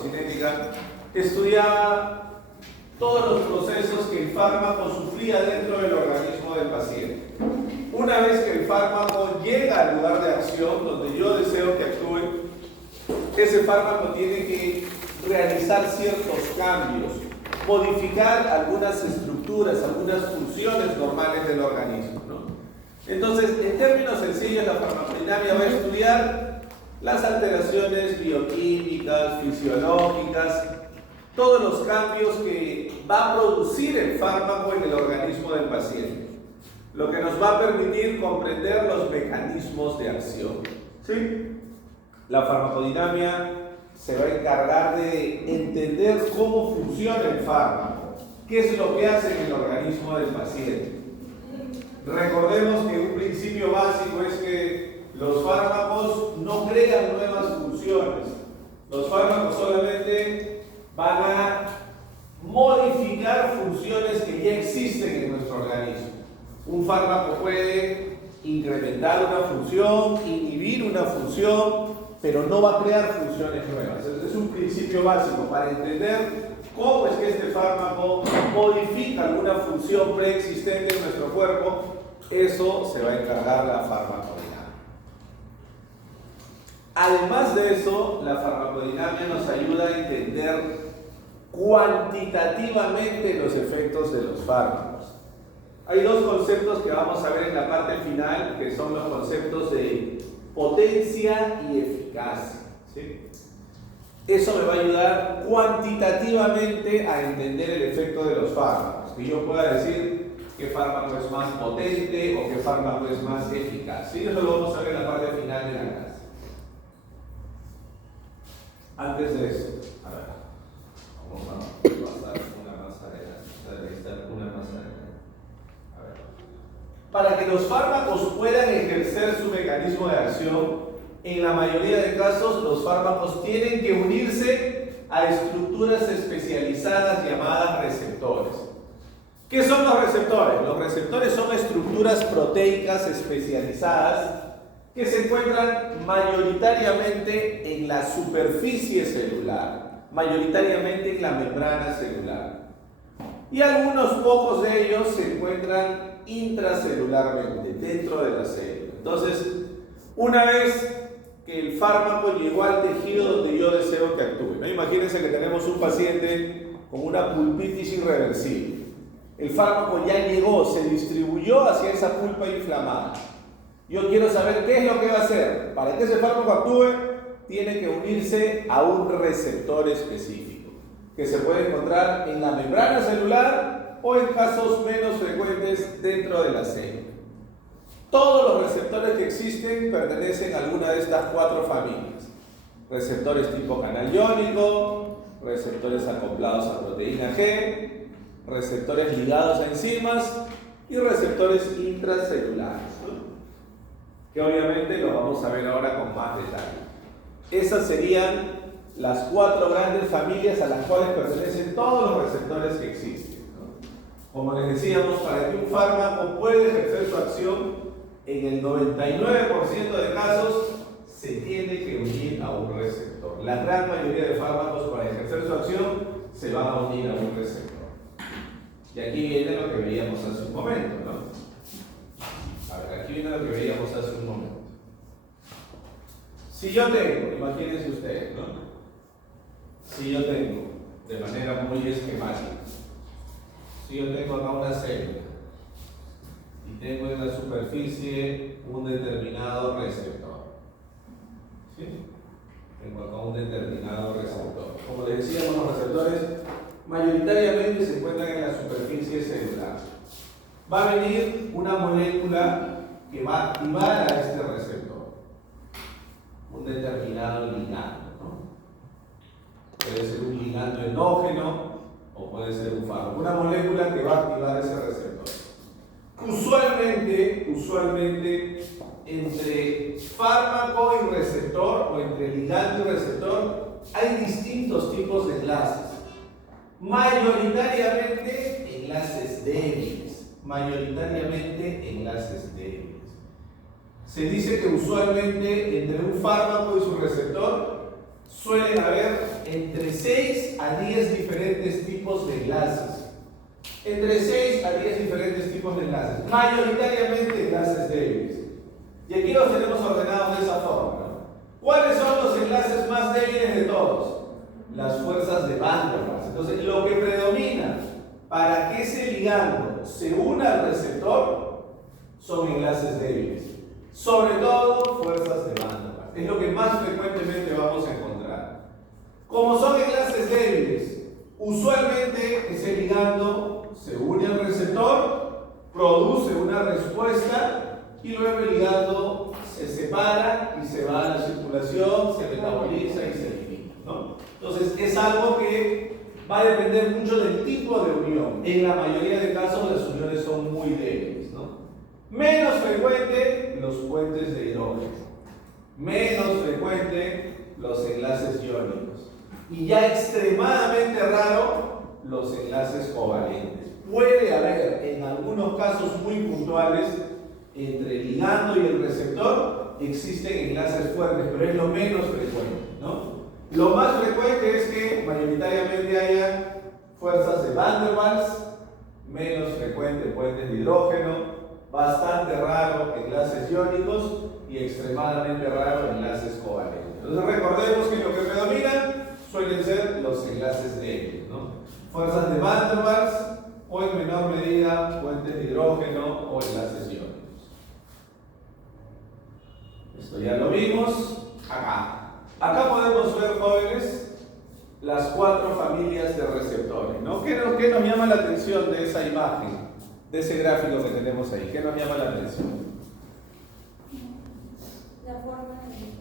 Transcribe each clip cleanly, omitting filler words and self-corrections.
farmacocinética, estudiaba todos los procesos que el fármaco sufría dentro del organismo del paciente. Una vez que el fármaco llega al lugar de acción, donde yo deseo que actúe, ese fármaco tiene que realizar ciertos cambios, modificar algunas estructuras, algunas funciones normales del organismo, ¿no? Entonces, en términos sencillos, la farmacodinámica va a estudiar las alteraciones bioquímicas, fisiológicas, todos los cambios que va a producir el fármaco en el organismo del paciente, lo que nos va a permitir comprender los mecanismos de acción, ¿sí? La farmacodinámica se va a encargar de entender cómo funciona el fármaco, qué es lo que hace en el organismo del paciente. Recordemos que un principio básico es que los fármacos no crean nuevas funciones. Los fármacos solamente van a modificar funciones que ya existen en nuestro organismo. Un fármaco puede incrementar una función, inhibir una función, pero no va a crear funciones nuevas. Es un principio básico para entender cómo es que este fármaco modifica alguna función preexistente en nuestro cuerpo. Eso se va a encargar la farmacodinámica. Además de eso, la farmacodinámica nos ayuda a entender cuantitativamente los efectos de los fármacos. Hay dos conceptos que vamos a ver en la parte final, que son los conceptos de potencia y eficacia, ¿sí? Eso me va a ayudar cuantitativamente a entender el efecto de los fármacos, que yo pueda decir qué fármaco es más potente o qué fármaco es más eficaz, ¿sí? Eso lo vamos a ver en la parte final de la clase. Antes de eso, a ver, vamos a pasar una más adelante, una más adelante. A ver. Para que los fármacos puedan ejercer su mecanismo de acción, en la mayoría de casos los fármacos tienen que unirse a estructuras especializadas llamadas receptores. ¿Qué son los receptores? Los receptores son estructuras proteicas especializadas que se encuentran mayoritariamente en la superficie celular, mayoritariamente en la membrana celular. Y algunos pocos de ellos se encuentran intracelularmente, dentro de la célula. Entonces, una vez que el fármaco llegó al tejido donde yo deseo que actúe, ¿no? Imagínense que tenemos un paciente con una pulpitis irreversible. El fármaco ya llegó, se distribuyó hacia esa pulpa inflamada. Yo quiero saber qué es lo que va a hacer. Para que ese fármaco actúe, tiene que unirse a un receptor específico, que se puede encontrar en la membrana celular o en casos menos frecuentes dentro de la célula. Todos los receptores que existen pertenecen a alguna de estas cuatro familias. Receptores tipo canal iónico, receptores acoplados a proteína G, receptores ligados a enzimas y receptores intracelulares, ¿no? Que obviamente lo vamos a ver ahora con más detalle. Esas serían las cuatro grandes familias a las cuales pertenecen todos los receptores que existen, ¿no? Como les decíamos, para que un fármaco pueda ejercer su acción, en el 99% de casos se tiene que unir a un receptor. La gran mayoría de fármacos, para ejercer su acción, se van a unir a un receptor. Y aquí viene lo que veíamos hace un momento, ¿no? A ver, aquí viene lo que veíamos hace un momento. Si yo tengo, imagínense ustedes, ¿no? Si yo tengo, de manera muy esquemática, si yo tengo acá una célula y tengo en la superficie un determinado receptor, ¿sí? Tengo acá un determinado receptor. Como les decíamos, los receptores mayoritariamente se encuentran en la superficie celular. Va a venir una molécula que va a activar a este receptor, un determinado ligando, ¿no? Puede ser un ligando endógeno o puede ser un fármaco, una molécula que va a activar ese receptor. Usualmente entre fármaco y receptor o entre ligando y receptor hay distintos tipos de enlaces. Mayoritariamente enlaces débiles. Se dice que usualmente entre un fármaco y su receptor suelen haber entre 6 a 10 diferentes tipos de enlaces. Entre 6 a 10 diferentes tipos de enlaces, mayoritariamente enlaces débiles. Y aquí los tenemos ordenados de esa forma, ¿no? ¿Cuáles son los enlaces más débiles de todos? Las fuerzas de Van der Waals. Entonces, lo que predomina para que ese ligando se una al receptor son enlaces débiles. Sobre todo, fuerzas de Van der Waals. Es lo que más frecuentemente vamos a encontrar. Como son enlaces débiles, usualmente ese ligando se une al receptor, produce una respuesta y luego el ligando se separa y se va a la circulación, se metaboliza y se elimina, ¿no? Entonces es algo que va a depender mucho del tipo de unión. En la mayoría de casos las uniones son muy débiles, ¿no? Menos frecuente los puentes de hidrógeno, menos frecuente los enlaces iónicos y ya extremadamente raro los enlaces covalentes. Puede haber en algunos casos muy puntuales entre el ligando y el receptor existen enlaces fuertes, pero es lo menos frecuente, ¿no? Lo más frecuente es que mayoritariamente haya fuerzas de Van der Waals, menos frecuente puentes de hidrógeno, bastante raro enlaces iónicos y extremadamente raro enlaces covalentes. Entonces recordemos que lo que predomina suelen ser los enlaces débiles, ¿no? Fuerzas de Van der Waals o en menor medida puentes de hidrógeno o enlaces iónicos. Esto ya lo vimos acá. Acá podemos ver, jóvenes, las 4 familias de receptores, ¿no? ¿Qué nos llama la atención de esa imagen, de ese gráfico que tenemos ahí? ¿Qué nos llama la atención? La forma de...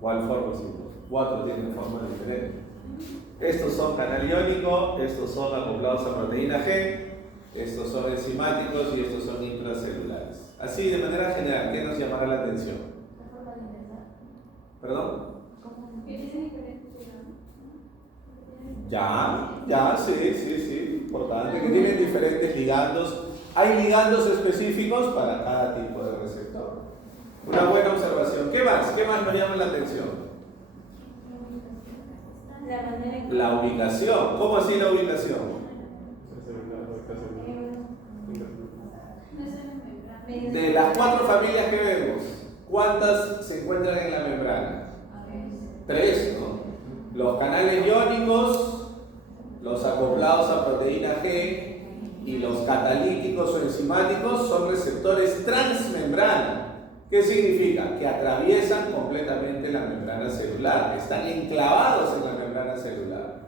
¿Cuál forma? 4 tienen forma diferente. Estos son canal iónico, estos son acoplados a proteína G, estos son enzimáticos y estos son intracelulares. Así, de manera general, ¿qué nos llamará la atención? La forma de ingresar. ¿Perdón? ¿Qué tiene diferente? Ya, sí, importante, que tienen diferentes ligandos. Hay ligandos específicos para cada tipo de receptor. Una buena observación. ¿Qué más nos llama la atención? La manera en que... La ubicación. ¿Cómo así la ubicación? De las 4 familias que vemos, ¿cuántas se encuentran en la membrana? 3, ¿no? Los canales iónicos, los acoplados a proteína G y los catalíticos o enzimáticos son receptores transmembrana. ¿Qué significa? Que atraviesan completamente la membrana celular, que están enclavados en la membrana celular.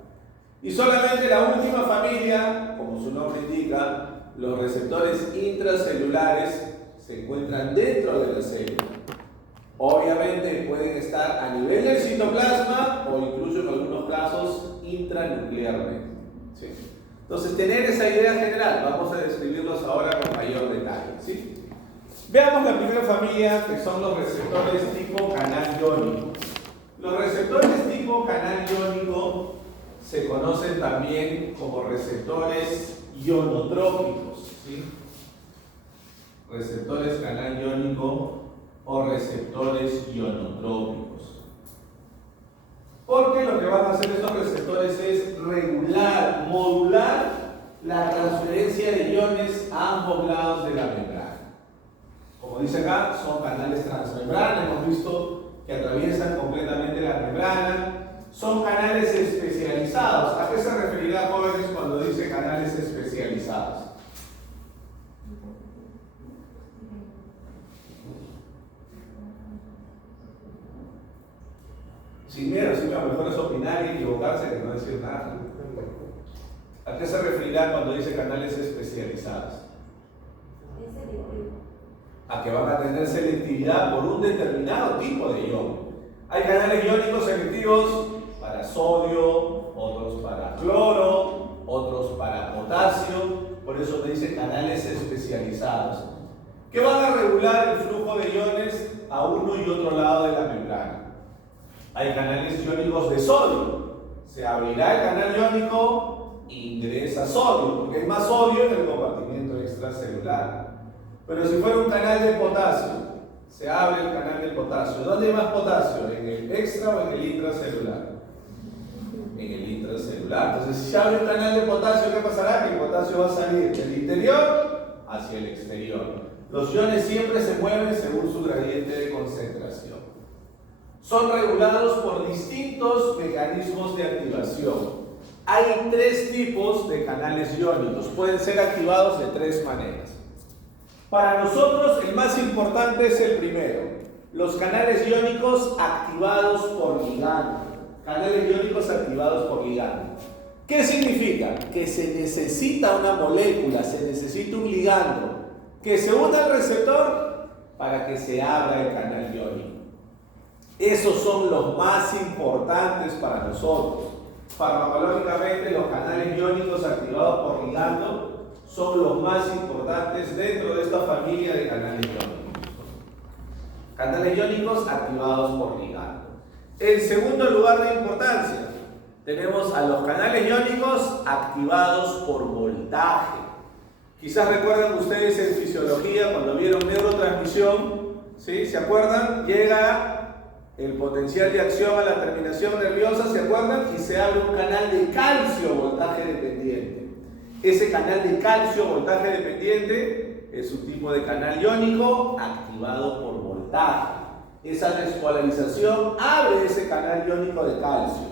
Y solamente la última familia, como su nombre indica, los receptores intracelulares, se encuentran dentro de la célula. Obviamente pueden estar a nivel del citoplasma o incluso en algunos casos intranuclearmente. ¿Sí? Entonces, tener esa idea general, vamos a describirlos ahora con mayor detalle. ¿Sí? Veamos la primera familia, que son los receptores tipo canal iónico. Los receptores tipo canal iónico se conocen también como receptores ionotrópicos. ¿Sí? Receptores canal iónico o receptores ionotrópicos. Porque lo que van a hacer estos receptores es regular, modular la transferencia de iones a ambos lados de la membrana. Como dice acá, son canales transmembrana, hemos visto que atraviesan completamente la membrana. Son canales especializados. ¿A qué se referirá, jóvenes, cuando dice canales especializados? Sin miedo, a lo mejor es opinar y equivocarse que no decir nada. ¿A qué se referirá cuando dice canales especializados? Es selectivo. A que van a tener selectividad por un determinado tipo de ion. Hay canales iónicos selectivos para sodio, otros para cloro, otros para potasio, por eso te dice canales especializados, que van a regular el flujo de iones a uno y otro lado de la membrana. Hay canales iónicos de sodio, se abrirá el canal iónico e ingresa sodio, porque hay más sodio en el compartimiento extracelular. Pero si fuera un canal de potasio, se abre el canal del potasio. ¿Dónde hay más potasio? ¿En el extra o en el intracelular? En el intracelular. Entonces, si se abre el canal de potasio, ¿qué pasará? Que el potasio va a salir del interior hacia el exterior. Los iones siempre se mueven según su gradiente de concentración. Son regulados por distintos mecanismos de activación. Hay 3 tipos de canales iónicos. Pueden ser activados de 3 maneras. Para nosotros, el más importante es el primero. Los canales iónicos activados por ligando. Canales iónicos activados por ligando. ¿Qué significa? Que se necesita una molécula, se necesita un ligando que se una al receptor para que se abra el canal iónico. Esos son los más importantes para nosotros. Farmacológicamente, los canales iónicos activados por ligando son los más importantes dentro de esta familia de canales iónicos. Canales iónicos activados por ligando. En segundo lugar de importancia, tenemos a los canales iónicos activados por voltaje. Quizás recuerdan ustedes en fisiología cuando vieron neurotransmisión, ¿sí? ¿Se acuerdan? Llega el potencial de acción a la terminación nerviosa, ¿se acuerdan? Y se abre un canal de calcio voltaje dependiente. Ese canal de calcio voltaje dependiente es un tipo de canal iónico activado por voltaje. Esa despolarización abre ese canal iónico de calcio.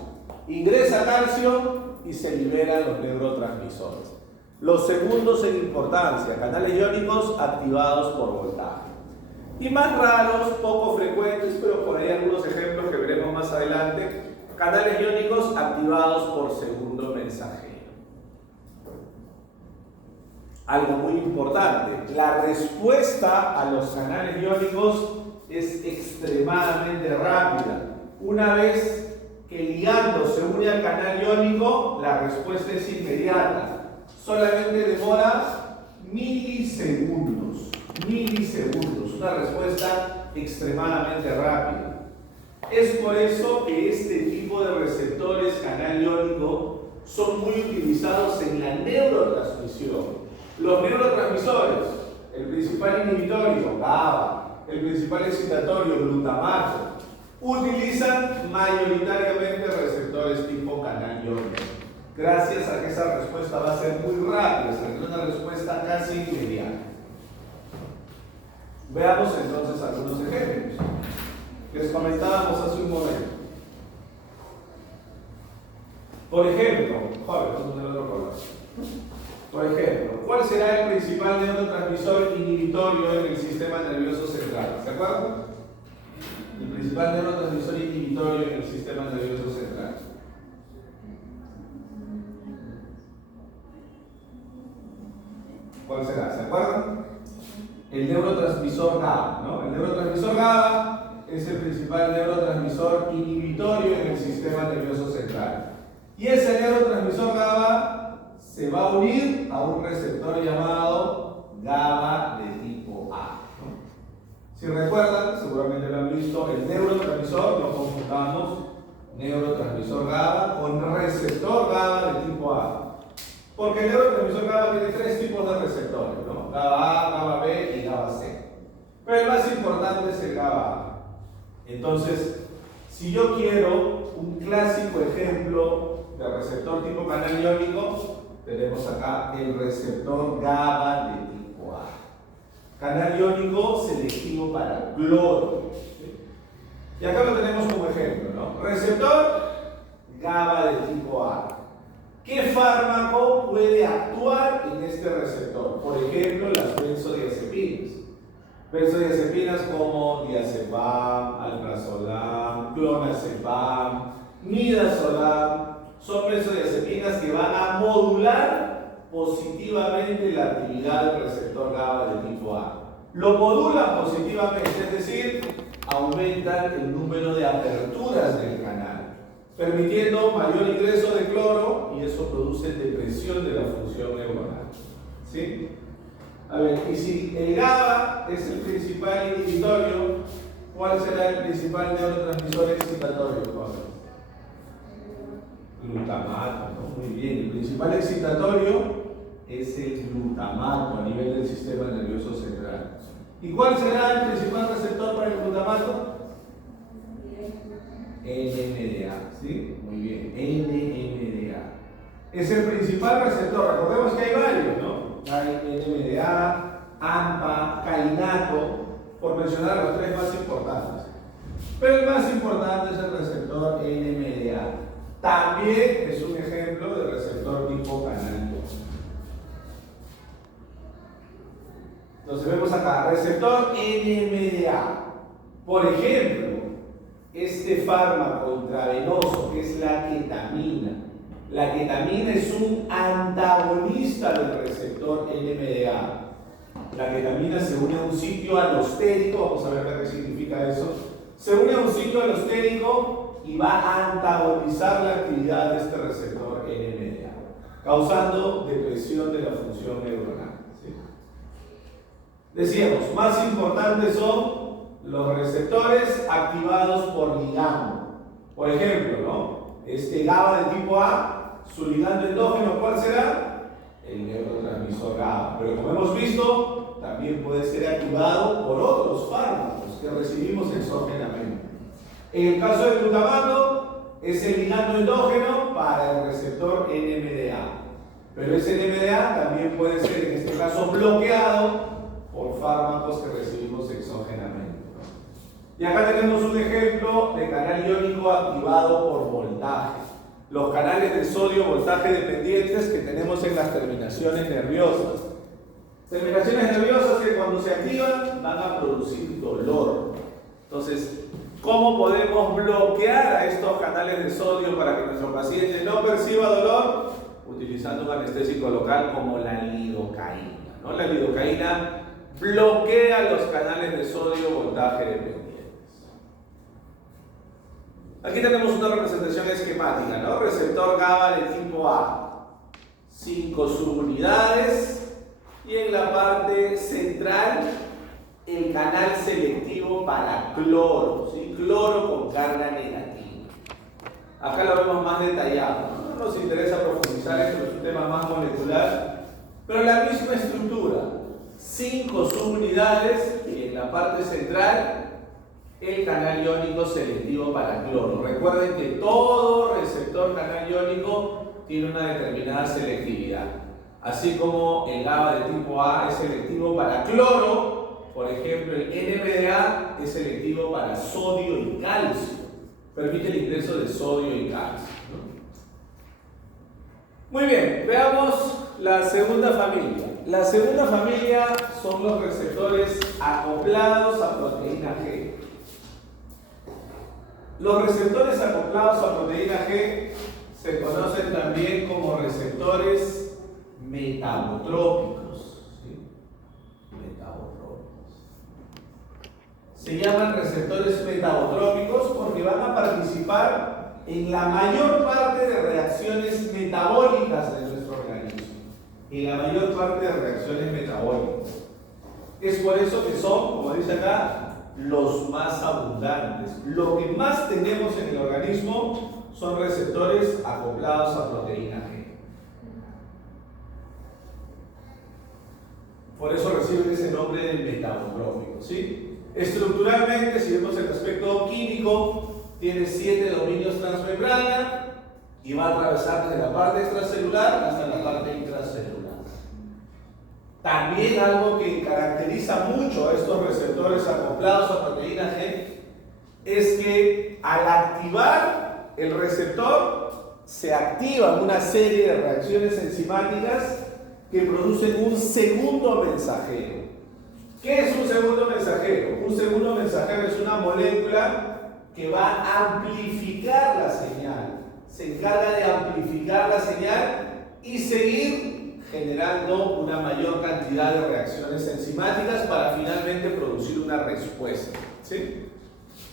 Ingresa calcio y se liberan los neurotransmisores. Los segundos en importancia, canales iónicos activados por voltaje. Y más raros, poco frecuentes, pero por ahí algunos ejemplos que veremos más adelante, canales iónicos activados por segundo mensajero. Algo muy importante, la respuesta a los canales iónicos es extremadamente rápida. Una vez que el ligando se une al canal iónico, la respuesta es inmediata. Solamente demora milisegundos, una respuesta extremadamente rápida. Es por eso que este tipo de receptores canal iónico son muy utilizados en la neurotransmisión. Los neurotransmisores, el principal inhibitorio, GABA, el principal excitatorio, glutamato, utilizan mayoritariamente receptores tipo canal iónico. Gracias a que esa respuesta va a ser muy rápida, será una respuesta casi inmediata. Veamos entonces algunos ejemplos que les comentábamos hace un momento. Por ejemplo, ¿cuál será el principal neurotransmisor inhibitorio en el sistema nervioso central? ¿Se acuerdan? El principal neurotransmisor inhibitorio en el sistema nervioso central. ¿Cuál será? ¿Se acuerdan? El neurotransmisor GABA, ¿no? El neurotransmisor GABA es el principal neurotransmisor inhibitorio en el sistema nervioso central. Y ese neurotransmisor GABA se va a unir a un receptor llamado GABA de tipo A, ¿no? Si recuerdan, seguramente lo han visto, el neurotransmisor, lo confundamos, neurotransmisor GABA con receptor GABA de tipo A. Porque el neurotransmisor GABA tiene 3 tipos de receptores, ¿no? GABA A, GABA B y GABA C. Pero el más importante es el GABA A. Entonces, si yo quiero un clásico ejemplo de receptor tipo canal iónico, tenemos acá el receptor GABA de tipo A. Canal iónico selectivo para cloro. ¿Sí? Y acá lo tenemos como ejemplo, ¿no? Receptor GABA de tipo A. ¿Qué fármaco puede actuar en este receptor? Por ejemplo, las benzodiazepinas. Benzodiazepinas como diazepam, alprazolam, clonazepam, midazolam, son benzodiazepinas que van a modular positivamente la actividad del receptor GABA de tipo A. Lo modulan positivamente, es decir, aumentan el número de aperturas del canal, permitiendo mayor ingreso de cloro y eso produce depresión de la función neuronal. ¿Sí? A ver, y si el GABA es el principal inhibitorio, ¿cuál será el principal neurotransmisor excitatorio? Glutamato, ¿no? Muy bien, el principal excitatorio es el glutamato a nivel del sistema nervioso central. ¿Y cuál será el principal receptor para es el principal receptor. Recordemos que hay varios, ¿no? Hay NMDA, AMPA, kainato, por mencionar los tres más importantes. Pero el más importante es el receptor NMDA. También es un ejemplo de receptor tipo canal 2. Entonces vemos acá, receptor NMDA. Por ejemplo, este fármaco intravenoso que es la ketamina. La ketamina es un antagonista del receptor NMDA. La ketamina se une a un sitio alostérico, vamos a ver qué significa eso. Se une a un sitio alostérico y va a antagonizar la actividad de este receptor NMDA, causando depresión de la función neuronal. ¿Sí? Decíamos, más importantes son los receptores activados por ligando. Por ejemplo, ¿no? Este GABA de tipo A, su ligando endógeno, ¿cuál será? El neurotransmisor GABA. Pero como hemos visto, también puede ser activado por otros fármacos que recibimos exógenamente. En el caso del glutamato, es el ligando endógeno para el receptor NMDA. Pero ese NMDA también puede ser, en este caso, bloqueado por fármacos que recibimos exógenamente. Y acá tenemos un ejemplo de canal iónico activado por voltaje. Los canales de sodio voltaje dependientes que tenemos en las terminaciones nerviosas. Terminaciones nerviosas que cuando se activan van a producir dolor. Entonces, ¿cómo podemos bloquear a estos canales de sodio para que nuestro paciente no perciba dolor? Utilizando un anestésico local como la lidocaína, ¿no? La lidocaína bloquea los canales de sodio voltaje dependientes. Aquí tenemos una representación esquemática, ¿no? Receptor GABA de tipo A, 5 subunidades y en la parte central el canal selectivo para cloro, ¿sí? Cloro con carga negativa. Acá lo vemos más detallado, no nos interesa profundizar, esto es un tema más molecular, pero la misma estructura, 5 subunidades y en la parte central el canal iónico selectivo para cloro. Recuerden que todo receptor canal iónico tiene una determinada selectividad. Así como el GABA de tipo A es selectivo para cloro, por ejemplo, el NMDA es selectivo para sodio y calcio. Permite el ingreso de sodio y calcio, ¿no? Muy bien, veamos la segunda familia. La segunda familia son los receptores acoplados a proteína G. Los receptores acoplados a proteína G se conocen también como receptores metabotrópicos. ¿Sí? Metabotrópicos. Se llaman receptores metabotrópicos porque van a participar en la mayor parte de reacciones metabólicas de nuestro organismo. En la mayor parte de reacciones metabólicas. Es por eso que son, como dice acá, los más abundantes. Lo que más tenemos en el organismo son receptores acoplados a proteína G. Por eso reciben ese nombre de metabotrópico, ¿sí? Estructuralmente, si vemos el aspecto químico, tiene 7 dominios transmembrana y va a atravesar desde la parte extracelular hasta la parte intracelular. También algo que caracteriza mucho a estos receptores acoplados a proteína G es que al activar el receptor se activan una serie de reacciones enzimáticas que producen un segundo mensajero. ¿Qué es un segundo mensajero? Un segundo mensajero es una molécula que va a amplificar la señal. Se encarga de amplificar la señal y seguir generando una mayor cantidad de reacciones enzimáticas para finalmente producir una respuesta. ¿Sí?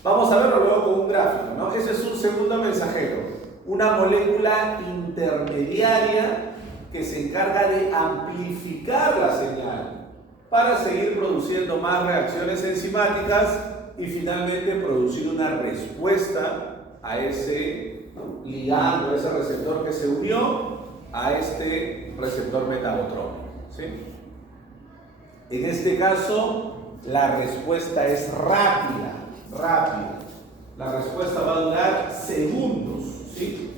Vamos a verlo luego con un gráfico, ¿no? Ese es un segundo mensajero, una molécula intermediaria que se encarga de amplificar la señal para seguir produciendo más reacciones enzimáticas y finalmente producir una respuesta a ese ligando, a ese receptor que se unió a este receptor metabotrópico, ¿sí? En este caso, la respuesta es rápida. La respuesta va a durar segundos, ¿sí?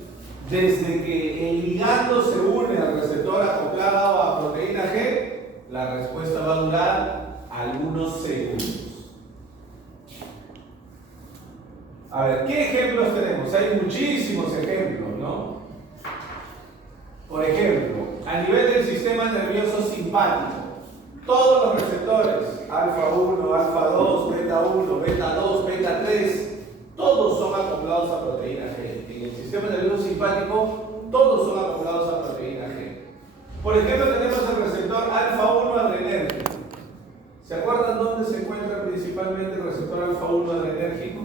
Desde que el ligando se une al receptor acoplado a proteína G, la respuesta va a durar algunos segundos. A ver, ¿qué ejemplos tenemos? Hay muchísimos ejemplos, ¿no? Por ejemplo, a nivel del sistema nervioso simpático, todos los receptores, alfa 1, alfa 2, beta 1, beta 2, beta 3, todos son acoplados a proteína G. En el sistema nervioso simpático, todos son acoplados a proteína G. Por ejemplo, tenemos el receptor alfa 1 adrenérgico. ¿Se acuerdan dónde se encuentra principalmente el receptor alfa 1 adrenérgico?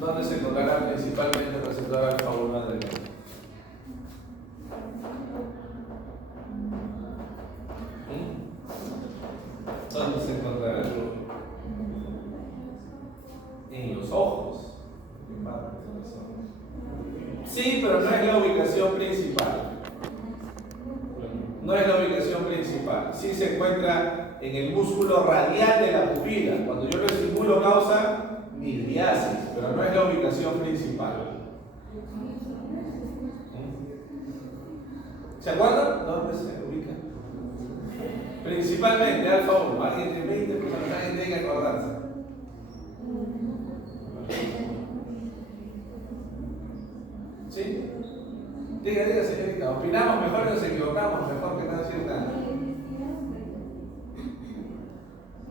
¿Dónde se encontrará principalmente el receptor alfa 1 adrenérgico? ¿Dónde se encontrará? En los ojos. Sí, pero no es la ubicación principal. No es la ubicación principal. Sí se encuentra en el músculo radial de la pupila. Cuando yo lo estimulo causa miriasis, pero no es la ubicación principal. ¿Se acuerdan? ¿Dónde se ubica? Principalmente alfa 1. Alguien de 20 porcentajes tiene que acordarse. ¿Sí? Diga, señorita. Opinamos mejor y nos equivocamos mejor que no decir nada.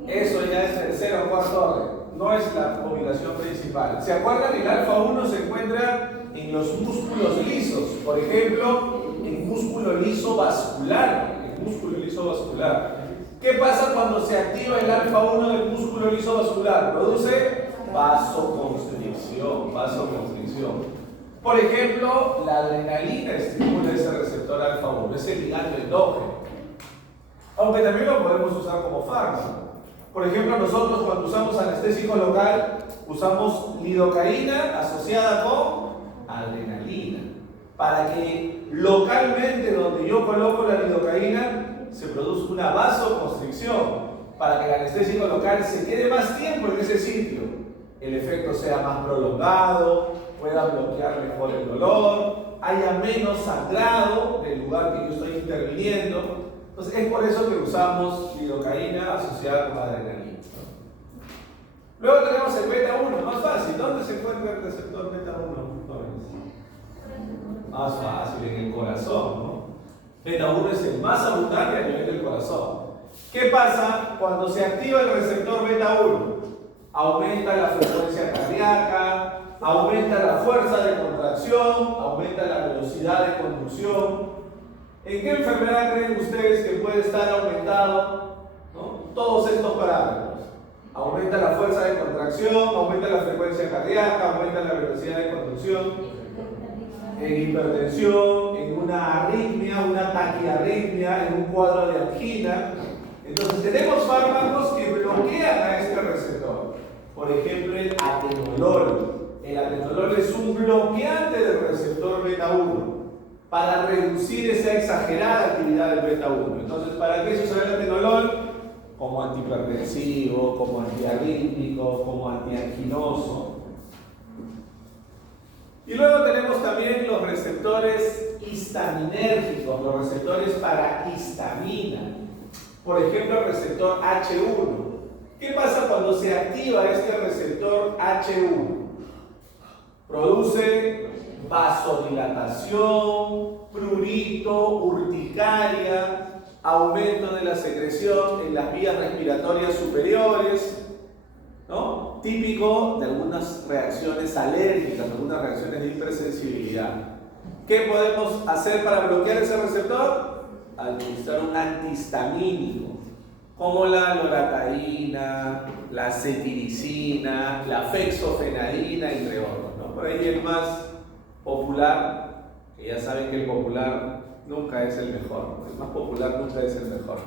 Eso ya es tercero o cuarto orden. No es la ubicación principal. ¿Se acuerdan? El alfa 1 se encuentra en los músculos lisos. Por ejemplo, el músculo liso vascular. El músculo liso vascular. ¿Qué pasa cuando se activa el alfa 1 del músculo liso vascular? Produce vasoconstricción. Vasoconstricción. Por ejemplo, la adrenalina estimula ese receptor alfa 1, ese ligando endógeno. Aunque también lo podemos usar como fármaco. Por ejemplo, nosotros cuando usamos anestésico local, usamos lidocaína asociada con adrenalina. Para que localmente donde yo coloco la lidocaína se produzca una vasoconstricción. Para que el anestésico local se quede más tiempo en ese sitio. El efecto sea más prolongado, pueda bloquear mejor el dolor, haya menos sangrado del lugar que yo estoy interviniendo. Entonces es por eso que usamos lidocaína asociada con adrenalina. Luego tenemos el beta 1, más fácil. ¿Dónde se encuentra el receptor beta 1? Más fácil, en el corazón, ¿no? Beta 1 es el más abundante a nivel del corazón. ¿Qué pasa cuando se activa el receptor beta 1? Aumenta la frecuencia cardíaca, aumenta la fuerza de contracción, aumenta la velocidad de conducción. ¿En qué enfermedad creen ustedes que puede estar aumentado, ¿no? Todos estos parámetros? Aumenta la fuerza de contracción, aumenta la frecuencia cardíaca, aumenta la velocidad de conducción. En hipertensión, en una arritmia, una taquiarritmia, en un cuadro de angina. Entonces tenemos fármacos que bloquean a este receptor. Por ejemplo, el atenolol. El atenolol es un bloqueante del receptor beta 1 para reducir esa exagerada actividad del beta 1. Entonces, ¿para qué se usa el atenolol? Como antihipertensivo, como antiarrítmico, como antianginoso. Y luego tenemos también los receptores histaminérgicos, los receptores para histamina. Por ejemplo, el receptor H1. ¿Qué pasa cuando se activa este receptor H1? Produce vasodilatación, prurito, urticaria, aumento de la secreción en las vías respiratorias superiores, ¿no? Típico de algunas reacciones alérgicas, algunas reacciones de hipersensibilidad. ¿Qué podemos hacer para bloquear ese receptor? Administrar un antihistamínico, como la loratadina, la cetiricina, la fexofenadina, entre otros, ¿no? Por ahí el más popular, que ya saben que el popular nunca es el mejor, el más popular nunca es el mejor,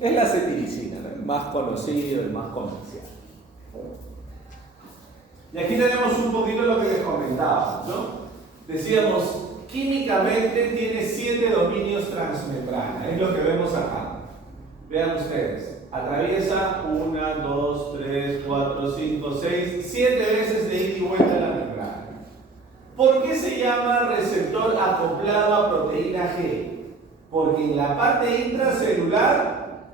es la cetiricina, ¿no? El más conocido, el más comercial. Y aquí tenemos un poquito lo que les comentaba, ¿no? Decíamos, químicamente tiene 7 dominios transmembrana, es lo que vemos acá. Vean ustedes, atraviesa 1, 2, 3, 4, 5, 6, 7 veces de ida y vuelta a la membrana. ¿Por qué se llama receptor acoplado a proteína G? Porque en la parte intracelular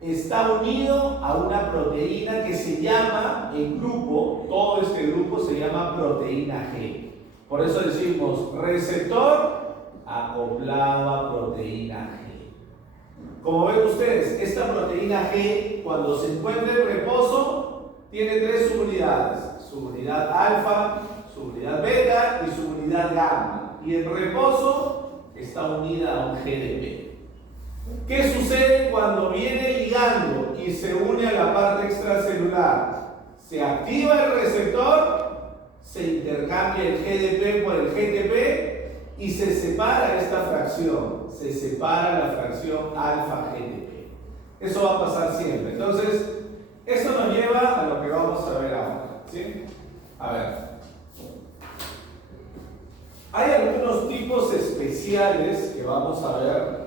está unido a una proteína que se llama, en grupo, todo este grupo se llama proteína G. Por eso decimos receptor acoplado a proteína G. Como ven ustedes, esta proteína G, cuando se encuentra en reposo, tiene tres subunidades: subunidad alfa, subunidad beta y subunidad gamma. Y en reposo está unida a un GDP. ¿Qué sucede cuando viene ligando y se une a la parte extracelular? Se activa el receptor, se intercambia el GDP por el GTP y se separa esta fracción. Se separa la fracción alfa-GTP. Eso va a pasar siempre. Entonces, esto nos lleva a lo que vamos a ver ahora. ¿Sí? A ver. Hay algunos tipos especiales que vamos a ver.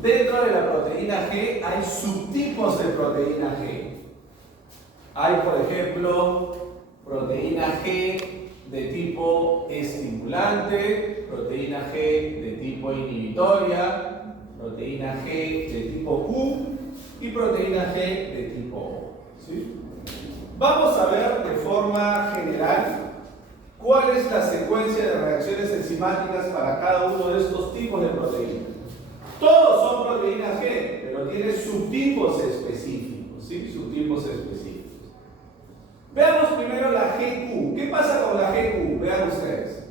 Dentro de la proteína G hay subtipos de proteína G. Hay, por ejemplo, proteína G de tipo estimulante, proteína G de tipo inhibitoria, proteína G de tipo Q y proteína G de tipo O. ¿Sí? Vamos a ver de forma general cuál es la secuencia de reacciones enzimáticas para cada uno de estos tipos de proteínas. Todos son proteínas G, pero tienen subtipos específicos, ¿sí? Subtipos específicos. Veamos primero la GQ. ¿Qué pasa con la GQ? Vean ustedes.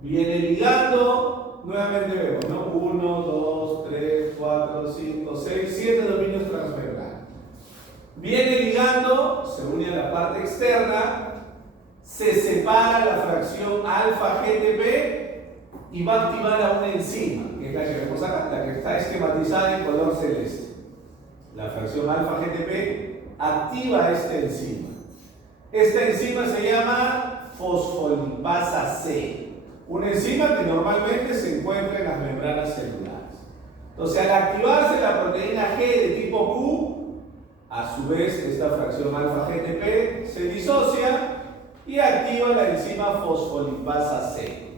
Viene ligando, nuevamente vemos, ¿no? 1, 2, 3, 4, 5, 6, 7 dominios transmembranos. Viene ligando, se une a la parte externa, se separa la fracción alfa-GTP y va a activar a una enzima, que es la que vemos acá, la que está esquematizada en color celeste. La fracción alfa-GTP activa esta enzima. Esta enzima se llama fosfolipasa C, una enzima que normalmente se encuentra en las membranas celulares. Entonces, al activarse la proteína G de tipo Q, a su vez esta fracción alfa-GTP se disocia y activa la enzima fosfolipasa C.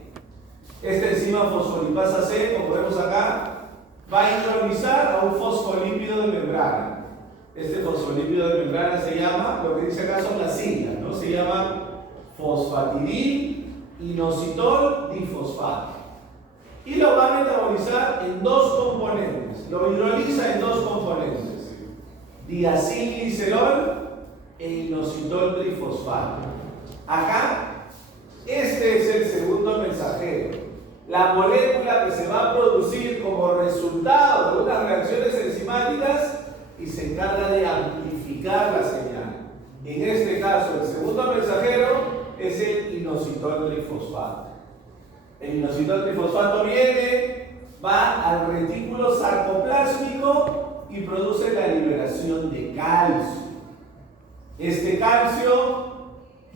Esta enzima fosfolipasa C, como vemos acá, va a hidrolizar a un fosfolípido de membrana. Este fosfolípido de membrana se llama, lo que dice acá son las siglas, ¿no? Se llama fosfatidil inositol difosfato. Y lo va a metabolizar en dos componentes. Lo hidroliza en dos componentes: diacilglicerol e inositol trifosfato. Acá, este es el segundo mensajero. La molécula que se va a producir como resultado de unas reacciones enzimáticas y se encarga de amplificar la señal. En este caso, el segundo mensajero es el inositol trifosfato. El inositol trifosfato viene, va al retículo sarcoplásmico y produce la liberación de calcio. Este calcio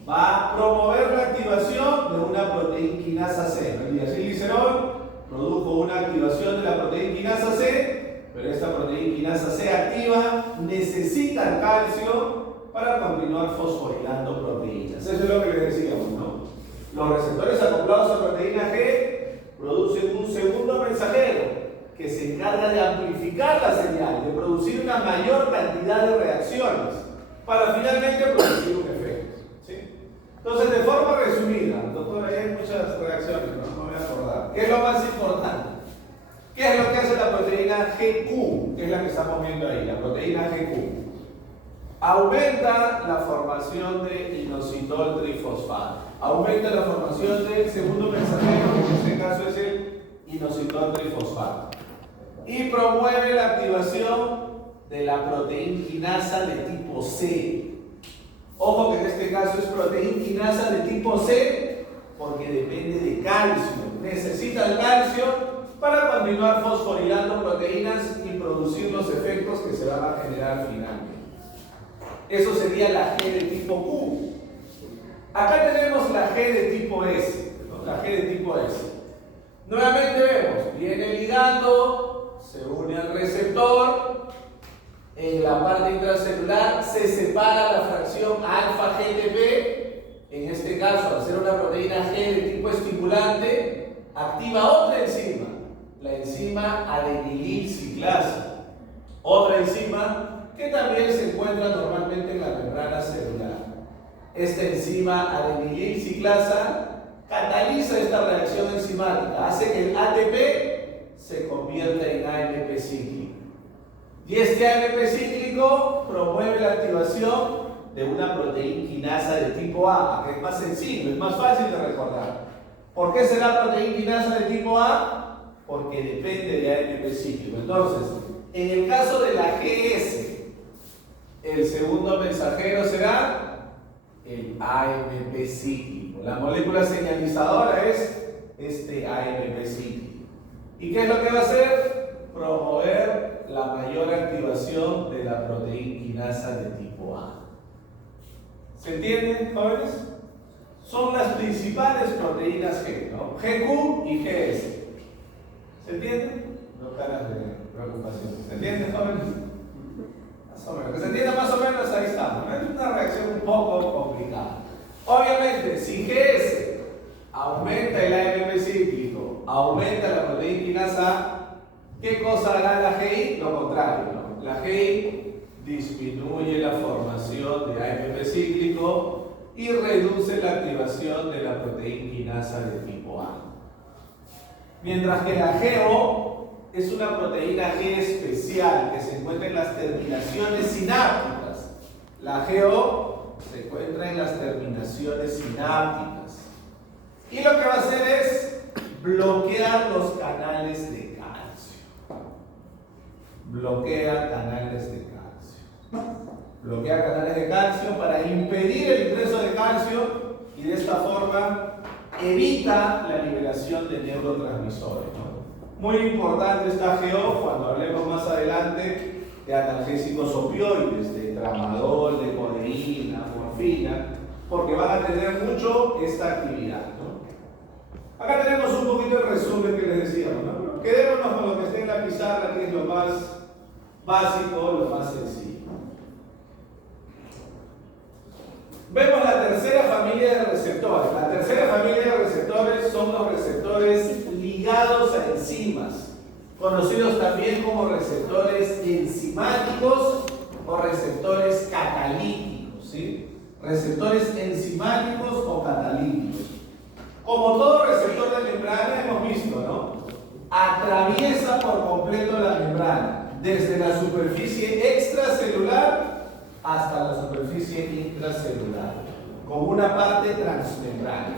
va a promover la activación de una proteína quinasa C. El diacilglicerol produjo una activación de la proteína quinasa C, pero esta proteína quinasa C activa necesita el calcio para continuar fosforilando proteínas. Eso es lo que les decíamos, ¿no? Los receptores acoplados a proteína G producen un segundo mensajero que se encarga de amplificar la señal, de producir una mayor cantidad de reacciones para finalmente producir un efecto. ¿Sí? Entonces, de forma resumida, doctor, hay muchas reacciones, no me voy a acordar. ¿Qué es lo más importante? ¿Qué es lo que hace la proteína GQ? Que es la que estamos viendo ahí, la proteína GQ. Aumenta la formación de inositol trifosfato. Aumenta la formación del segundo mensajero, que en este caso es el inositol trifosfato. Y promueve la activación de la proteína quinasa de tipo C. Ojo que en este caso es proteína quinasa de tipo C porque depende de calcio. Necesita el calcio para continuar fosforilando proteínas y producir los efectos que se van a generar finalmente. Eso sería la G de tipo Q. Acá tenemos la G de tipo S, ¿no? La G de tipo S. Nuevamente vemos, viene ligando, se une al receptor, en la parte intracelular se separa la fracción alfa-GTP, en este este caso, al ser una proteína G de tipo estimulante, activa otra enzima, la enzima adenilil ciclasa. Otra enzima que también se encuentra normalmente en la membrana celular. Esta enzima adenilil ciclasa cataliza esta reacción enzimática, hace que el ATP se convierta en AMP cíclico. Y este AMP cíclico promueve la activación de una proteína quinasa de tipo A, que es más sencillo, es más fácil de recordar. ¿Por qué será proteína quinasa de tipo A? Porque depende de AMP cíclico. Entonces, en el caso de la GS, el segundo mensajero será el AMP cíclico. La molécula señalizadora es este AMP cíclico. ¿Y qué es lo que va a hacer? Promover la mayor activación de la proteína quinasa de tipo A. ¿Se entiende, jóvenes? Son las principales proteínas G, ¿no? GQ y GS. ¿Se entiende? No caras de preocupación. ¿Se entiende, jóvenes? Más o menos. Que se entienda más o menos, ahí estamos. Es una reacción un poco complicada. Obviamente, si GS aumenta el AMP cíclico, aumenta la proteína quinasa A, ¿qué cosa hará la GI? Lo contrario, ¿no? La GI disminuye la formación de AMP cíclico y reduce la activación de la proteína quinasa de tipo A. Mientras que la GO es una proteína G especial que se encuentra en las terminaciones sinápticas. La GO se encuentra en las terminaciones sinápticas. Y lo que va a hacer es bloquear los canales de calcio. Bloquea canales de calcio. Bloquea canales de calcio para impedir el ingreso de calcio y de esta forma evita la liberación de neurotransmisores, ¿no? Muy importante esta GO cuando hablemos más adelante de analgésicos opioides, de tramadol, de codeína, morfina, porque van a tener mucho esta actividad, ¿no? Acá tenemos un poquito el resumen que les decíamos, ¿no? Quedémonos con lo que está en la pizarra, que es lo más básico, lo más sencillo. Vemos la tercera familia de receptores. La tercera familia de receptores son los receptores ligados a enzimas, conocidos también como receptores enzimáticos o receptores catalíticos, ¿sí? Receptores enzimáticos o catalíticos. Como todo receptor de membrana hemos visto, ¿no? Atraviesa por completo la membrana, desde la superficie extracelular hasta la superficie intracelular, con una parte transmembrana.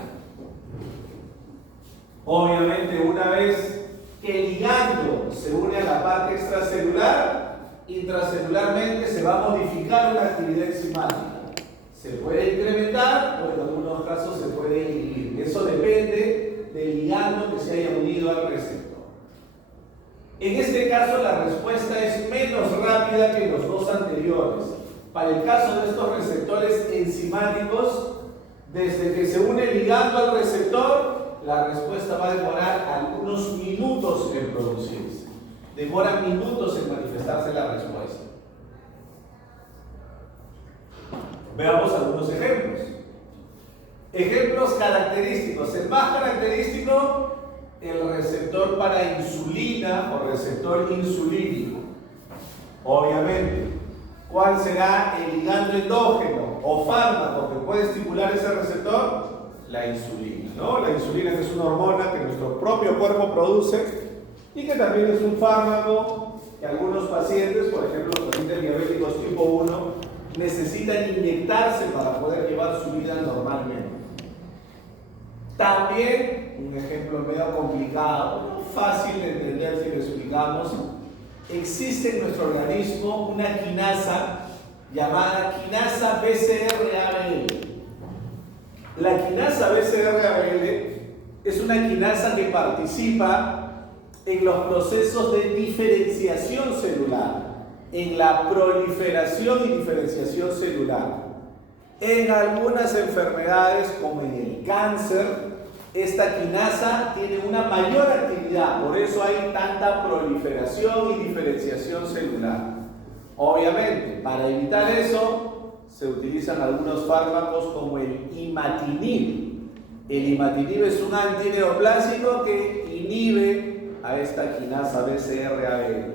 Obviamente, una vez que el ligando se une a la parte extracelular, intracelularmente se va a modificar una actividad enzimática. Se puede incrementar o en algunos casos se puede inhibir. Eso depende del ligando que se haya unido al receptor. En este caso la respuesta es menos rápida que los dos anteriores. Para el caso de estos receptores enzimáticos, desde que se une el ligando al receptor, la respuesta va a demorar algunos minutos en producirse. Demora minutos en manifestarse la respuesta. Veamos algunos ejemplos. Ejemplos característicos. El más característico, el receptor para insulina o receptor insulínico. Obviamente, ¿cuál será el ligando endógeno o fármaco que puede estimular ese receptor? La insulina, ¿no? La insulina es una hormona que nuestro propio cuerpo produce y que también es un fármaco que algunos pacientes, por ejemplo los pacientes diabéticos tipo 1, necesitan inyectarse para poder llevar su vida normalmente. También, un ejemplo medio complicado, fácil de entender si lo explicamos, existe en nuestro organismo una quinasa llamada quinasa BCR-ABL. La quinasa BCR-ABL es una quinasa que participa en los procesos de diferenciación celular, en la proliferación y diferenciación celular. En algunas enfermedades, como en el cáncer, esta quinasa tiene una mayor actividad, por eso hay tanta proliferación y diferenciación celular. Obviamente, para evitar eso, se utilizan algunos fármacos como el imatinib. El imatinib es un antineoplásico que inhibe a esta quinasa BCR-ABL.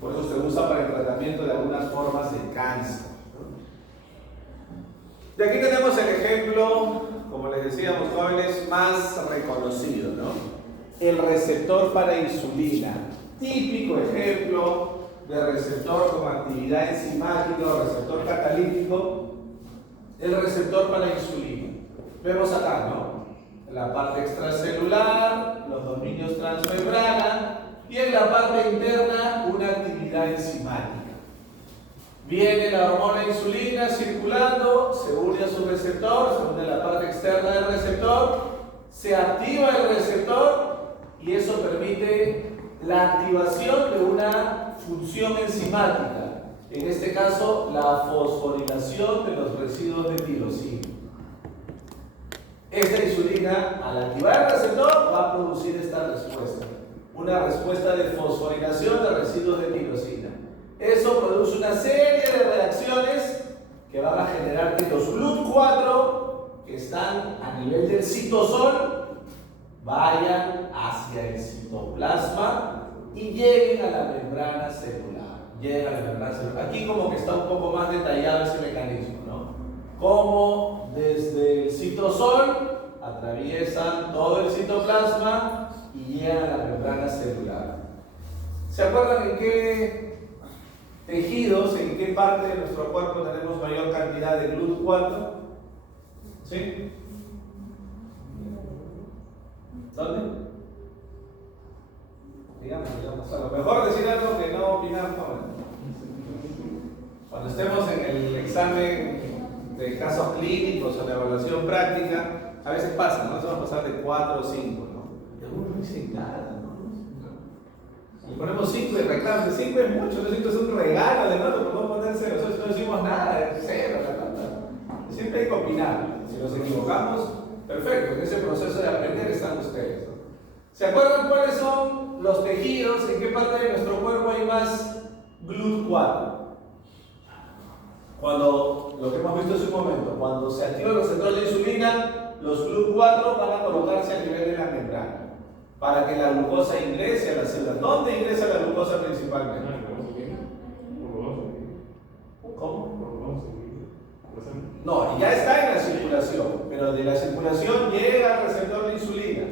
Por eso se usa para el tratamiento de algunas formas de cáncer. Y aquí tenemos el ejemplo, como les decíamos, jóvenes, más reconocido, ¿no? El receptor para insulina. Típico ejemplo de receptor con actividad enzimática o receptor catalítico, el receptor para insulina. Vemos acá, ¿no? La parte extracelular, los dominios transmembrana y en la parte interna una actividad enzimática. Viene la hormona insulina circulando, se une a su receptor, se une a la parte externa del receptor, se activa el receptor y eso permite la activación de una función enzimática, en este caso la fosforilación de los residuos de tirosina. Esta insulina, al activar el receptor, va a producir esta respuesta, una respuesta de fosforilación de residuos de tirosina. Eso produce una serie de reacciones que van a generar que los GLUT4 que están a nivel del citosol vayan hacia el citoplasma y lleguen a la membrana celular. Aquí como que está un poco más detallado ese mecanismo, ¿no? Como desde el citosol atraviesan todo el citoplasma y llegan a la membrana celular. ¿Se acuerdan en qué tejidos, en qué parte de nuestro cuerpo tenemos mayor cantidad de GLUT4? ¿Sí? ¿Dónde? Digamos, a lo mejor decir algo que no opinar. Cuando estemos en el examen de casos clínicos o de evaluación práctica, a veces pasa, ¿no? Se va a pasar de 4 o 5, ¿no? Y algunos no dicen nada, ¿no? Le ponemos 5 y reclamos, 5 es mucho, 5 es un regalo, además lo podemos poner 0, nosotros no decimos nada, es 0 la nota. Siempre hay que opinar, si nos equivocamos, perfecto, en ese proceso de aprender están ustedes, ¿no? ¿Se acuerdan cuáles son los tejidos, en qué parte de nuestro cuerpo hay más GLUT4? Cuando, lo que hemos visto hace un momento, cuando se activa el receptor de insulina, los GLUT4 van a colocarse a nivel de la membrana para que la glucosa ingrese a la célula. ¿Dónde ingresa la glucosa principalmente? ¿Cómo? No, ya está en la circulación, pero de la circulación llega al receptor de insulina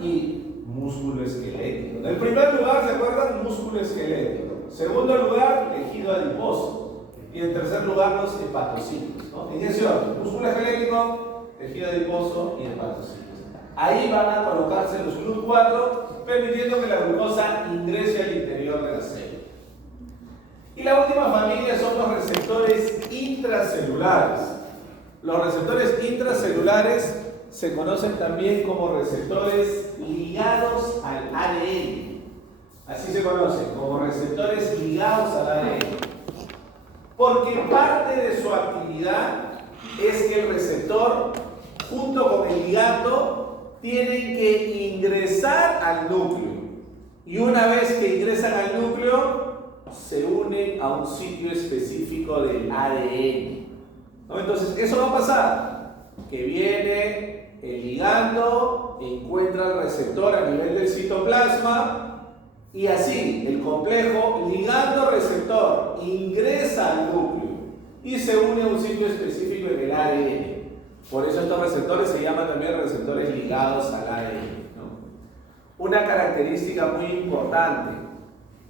y músculo esquelético. En primer lugar, ¿se acuerdan? Músculo esquelético. Segundo lugar, tejido adiposo. Y en tercer lugar, los hepatocitos, ¿no? En ese orden, músculo esquelético, tejido adiposo y hepatocitos. Ahí van a colocarse los GLUT4, permitiendo que la glucosa ingrese al interior de la célula. Y la última familia son los receptores intracelulares. Los receptores intracelulares se conocen también como receptores ligados al ADN. Así se conocen, como receptores ligados al ADN. Porque parte de su actividad es que el receptor, junto con el ligando, tienen que ingresar al núcleo. Y una vez que ingresan al núcleo, se unen a un sitio específico del ADN, ¿no? Entonces, eso va a pasar, que viene el ligando, encuentra el receptor a nivel del citoplasma, y así el complejo ligando-receptor ingresa al núcleo y se une a un sitio específico en el ADN. Por eso estos receptores se llaman también receptores ligados al ADN, ¿no? Una característica muy importante: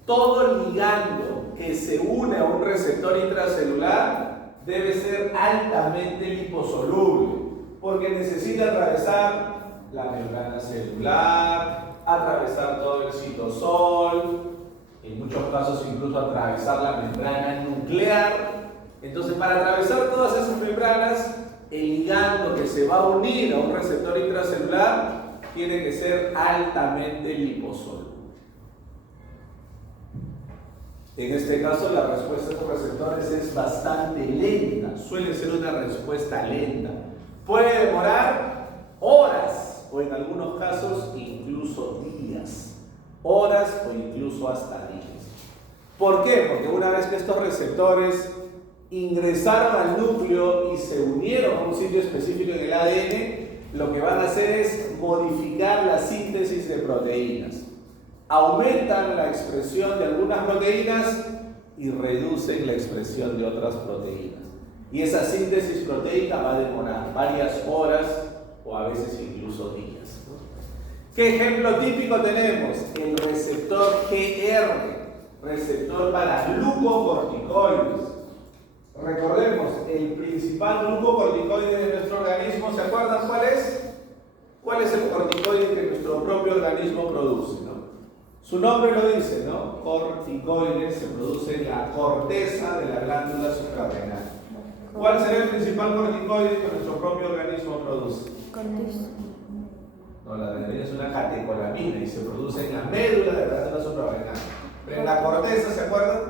todo ligando que se une a un receptor intracelular debe ser altamente liposoluble, porque necesita atravesar la membrana celular, atravesar todo el citosol, en muchos casos incluso atravesar la membrana nuclear. Entonces, para atravesar todas esas membranas, el ligando que se va a unir a un receptor intracelular tiene que ser altamente liposoluble. En este caso, la respuesta de estos receptores es bastante lenta, suele ser una respuesta lenta. Puede demorar horas o en algunos casos incluso días, horas o incluso hasta días. ¿Por qué? Porque una vez que estos receptores ingresaron al núcleo y se unieron a un sitio específico en el ADN, lo que van a hacer es modificar la síntesis de proteínas. Aumentan la expresión de algunas proteínas y reducen la expresión de otras proteínas. Y esa síntesis proteica va a demorar varias horas o a veces incluso días. ¿Qué ejemplo típico tenemos? El receptor GR, receptor para glucocorticoides. Recordemos, el principal glucocorticoide de nuestro organismo, ¿se acuerdan cuál es? ¿Cuál es el corticoide que nuestro propio organismo produce, ¿no? Su nombre lo dice, ¿no? Corticoides se produce en la corteza de la glándula suprarrenal. ¿Cuál será el principal corticoide que nuestro propio organismo produce? No, la adrenalina es una catecolamina y se produce en la médula de la glándula suprarrenal. Pero en la corteza, ¿se acuerdan?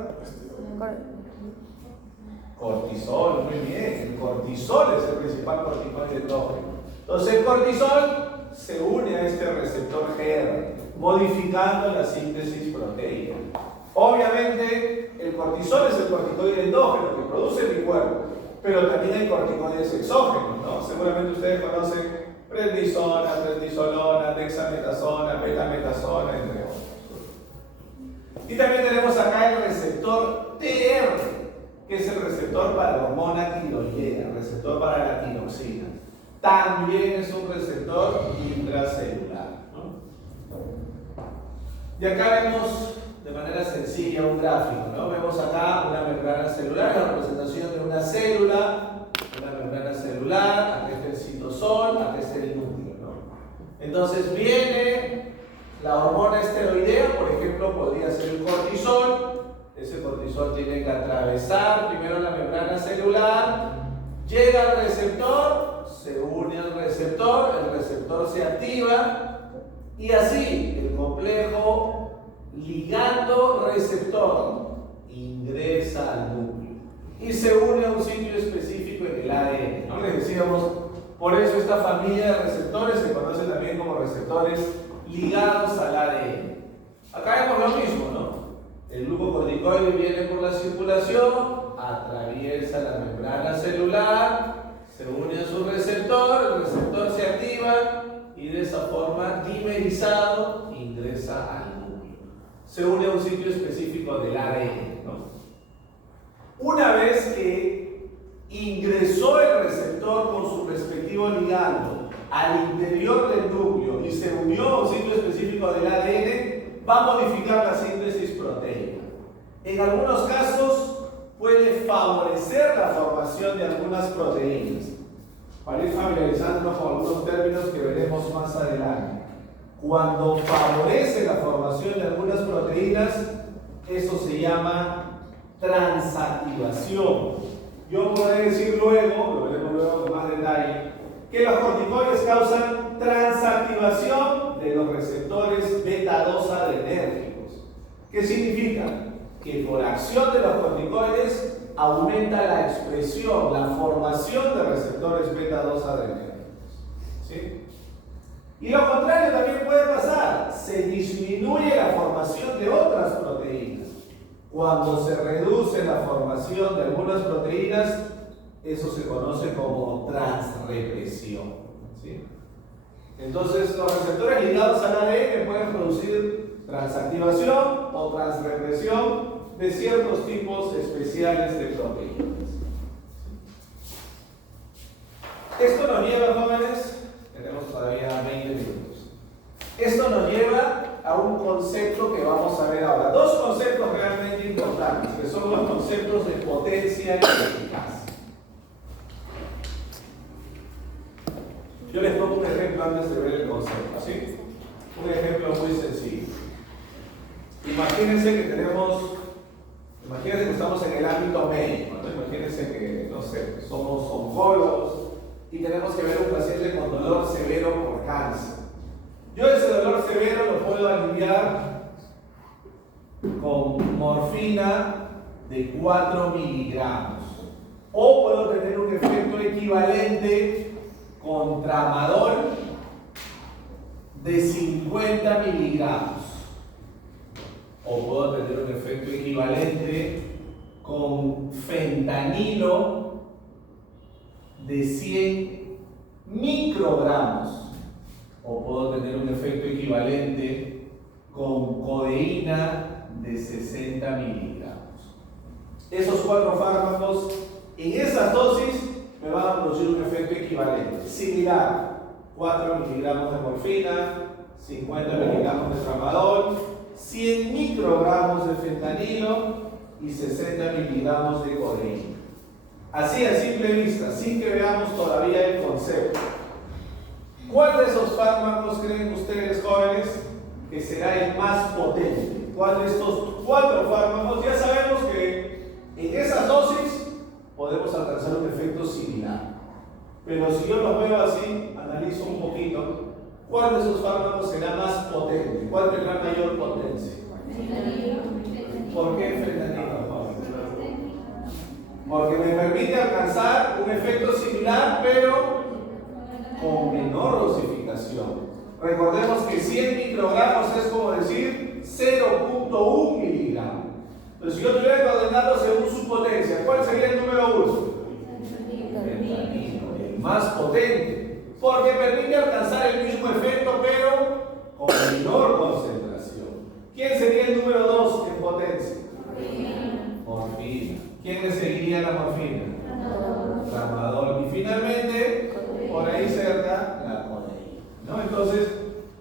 Cortisol, muy bien. El cortisol es el principal corticoide endógeno. Entonces el cortisol se une a este receptor GR, modificando la síntesis proteica. Obviamente, el cortisol es el corticoide endógeno que produce mi cuerpo, pero también hay corticoides exógenos, ¿no? Seguramente ustedes conocen prednisona, prednisolona, dexametasona, betametasona, entre otros. Y también tenemos acá el receptor TR, que es el receptor para la hormona tiroidea, el receptor para la tiroxina. También es un receptor intracelular, ¿no? Y acá vemos de manera sencilla un gráfico, ¿no? Vemos acá una membrana celular, la representación de una célula, una membrana celular, acá está el citosol, acá está el núcleo, ¿no? Entonces viene la hormona esteroidea, por ejemplo, podría ser el cortisol. Ese cortisol tiene que atravesar primero la membrana celular, llega al receptor, se une al receptor, el receptor se activa y así el complejo ligando-receptor ingresa al núcleo y se une a un sitio específico en el ADN, ¿no? Les decíamos, por eso esta familia de receptores se conoce también como receptores ligados al ADN. Acá vemos lo mismo, ¿no? El glucocorticoide viene por la circulación, atraviesa la membrana celular, se une a su receptor, el receptor se activa y de esa forma, dimerizado, ingresa al núcleo. Se une a un sitio específico del ADN, ¿no? Una vez que ingresó el receptor con su respectivo ligando al interior del núcleo y se unió a un sitio específico del ADN, va a modificar la síntesis proteica. En algunos casos puede favorecer la formación de algunas proteínas. Para ir familiarizándonos con algunos términos que veremos más adelante. Cuando favorece la formación de algunas proteínas, eso se llama transactivación. Yo podré decir luego, lo veremos luego con más detalle, que los corticoides causan transactivación de los receptores beta-2 adrenérgicos. ¿Qué significa? Que por acción de los corticoides aumenta la expresión, la formación de receptores beta-2 adrenérgicos. ¿Sí? Y lo contrario también puede pasar, se disminuye la formación de otras proteínas. Cuando se reduce la formación de algunas proteínas, eso se conoce como transrepresión. ¿Sí? Entonces, los receptores ligados al ADN pueden producir transactivación o transrepresión de ciertos tipos especiales de proteínas. Esto nos lleva, jóvenes, tenemos todavía 20 minutos. Esto nos lleva a un concepto que vamos a ver ahora. Dos conceptos realmente importantes, que son los conceptos de potencia y eficacia. Yo les pongo un ejemplo antes de ver el concepto, ¿sí? Un ejemplo muy sencillo. Imagínense que estamos en el ámbito médico, ¿no? Imagínense que, no sé, somos oncólogos y tenemos que ver a un paciente con dolor severo por cáncer. Yo ese dolor severo lo puedo aliviar con morfina de 4 miligramos. O puedo tener un efecto equivalente con tramadol de 50 miligramos. O puedo tener un efecto equivalente con fentanilo de 100 microgramos, o puedo tener un efecto equivalente con codeína de 60 miligramos. Esos 4 fármacos en esas dosis me van a producir un efecto equivalente, similar: 4 miligramos de morfina, 50 miligramos de tramadol, 100 microgramos de fentanilo y 60 miligramos de codeína. Así a simple vista, sin que veamos todavía el concepto. ¿Cuál de esos fármacos creen ustedes, jóvenes, que será el más potente? ¿Cuál de estos 4 fármacos? Ya sabemos que en esas dosis podemos alcanzar un efecto similar. Pero si yo los veo así, analizo un poquito, ¿cuál de esos fármacos será más potente? ¿Cuál tendrá mayor potencia? ¿Por qué fentanilo? Porque me permite alcanzar un efecto similar, pero con menor dosificación. Recordemos que 100 microgramos es como decir 0.1 miligramos. Entonces, si yo tuviera que ordenarlo según su potencia, ¿cuál sería el número 1? El más potente, porque permite alcanzar el mismo efecto, pero con menor concentración. ¿Quién sería el número 2 en potencia? Morfina. ¿Quién le seguiría a la morfina? Tramadol. Y finalmente, por ahí cerca, la codeína, ¿no? Entonces,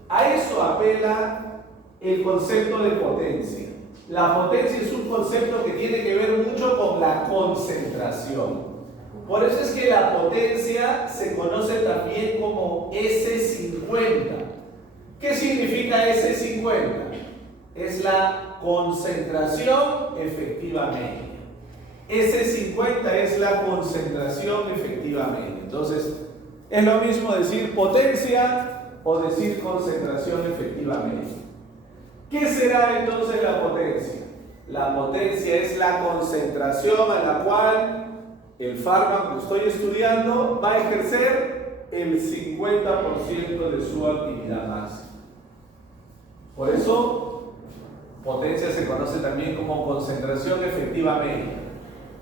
a eso apela el concepto de potencia. La potencia es un concepto que tiene que ver mucho con la concentración. Por eso es que la potencia se conoce también como S50. ¿Qué significa S50? Es la concentración efectivamente. S50 es la concentración efectivamente. Entonces, es lo mismo decir potencia o decir concentración efectivamente. ¿Qué será entonces la potencia? La potencia es la concentración a la cual el fármaco que estoy estudiando va a ejercer el 50% de su actividad máxima. Por eso, potencia se conoce también como concentración efectivamente.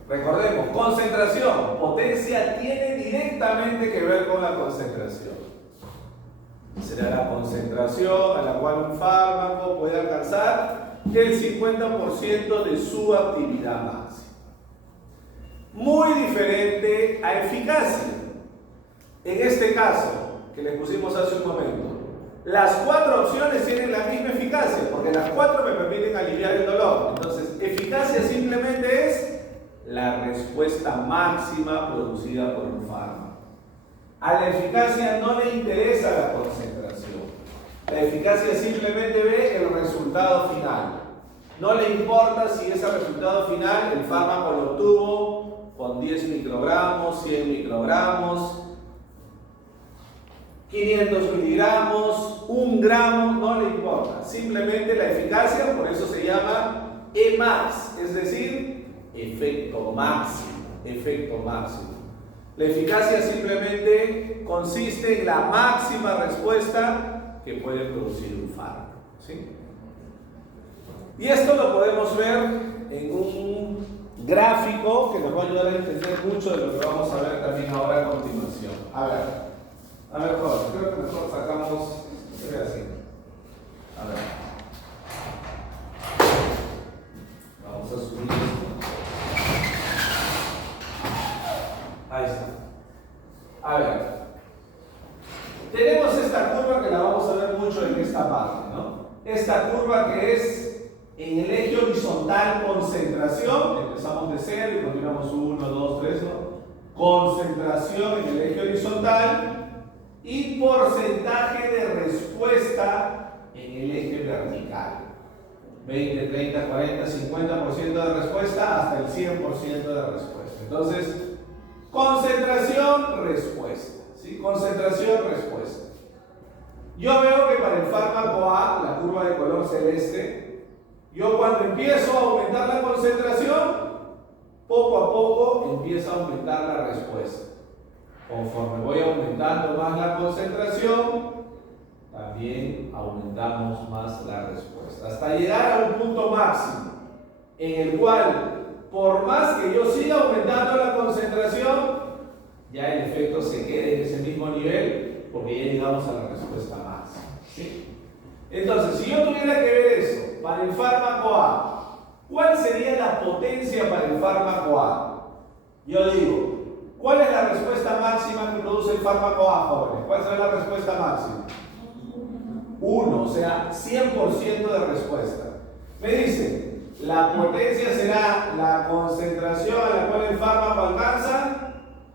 Recordemos, concentración, potencia tiene directamente que ver con la concentración. Será la concentración a la cual un fármaco puede alcanzar el 50% de su actividad máxima. Muy diferente a eficacia. En este caso, que les pusimos hace un momento, las 4 opciones tienen la misma eficacia, porque las 4 me permiten aliviar el dolor. Entonces, eficacia simplemente es la respuesta máxima producida por un fármaco. A la eficacia no le interesa la concentración. La eficacia simplemente ve el resultado final. No le importa si ese resultado final el fármaco lo obtuvo con 10 microgramos, 100 microgramos, 500 miligramos, 1 gramo, no le importa. Simplemente la eficacia, por eso se llama Emax, es decir, efecto máximo, efecto máximo. La eficacia simplemente consiste en la máxima respuesta que puede producir un fármaco, ¿sí? Y esto lo podemos ver en un gráfico que nos va a ayudar a entender mucho de lo que vamos a ver también ahora a continuación. A ver, Jorge, creo que mejor sacamos, se ve así. A ver. Vamos a subir esto. Ahí está. A ver. Tenemos esta curva que la vamos a ver mucho en esta parte, ¿no? Esta curva que es en el eje horizontal concentración, empezamos de 0 y continuamos 1, 2, 3, ¿no? Concentración en el eje horizontal y porcentaje de respuesta en el eje vertical. 20, 30, 40, 50% de respuesta hasta el 100% de respuesta. Entonces, concentración, respuesta. ¿Sí? Concentración, respuesta. Yo veo que para el fármaco A, la curva de color celeste, yo cuando empiezo a aumentar la concentración, poco a poco empieza a aumentar la respuesta. Conforme voy aumentando más la concentración, también aumentamos más la respuesta. Hasta llegar a un punto máximo, en el cual por más que yo siga aumentando la concentración, ya el efecto se quede en ese mismo nivel porque ya llegamos a la respuesta máxima. ¿Sí? Entonces, si yo tuviera que ver eso para el fármaco A, ¿cuál sería la potencia para el fármaco A? Yo digo, ¿cuál es la respuesta máxima que produce el fármaco A, jóvenes? ¿Cuál será la respuesta máxima? 1, o sea, 100% de respuesta. Me dicen, la potencia será la concentración a la cual el fármaco alcanza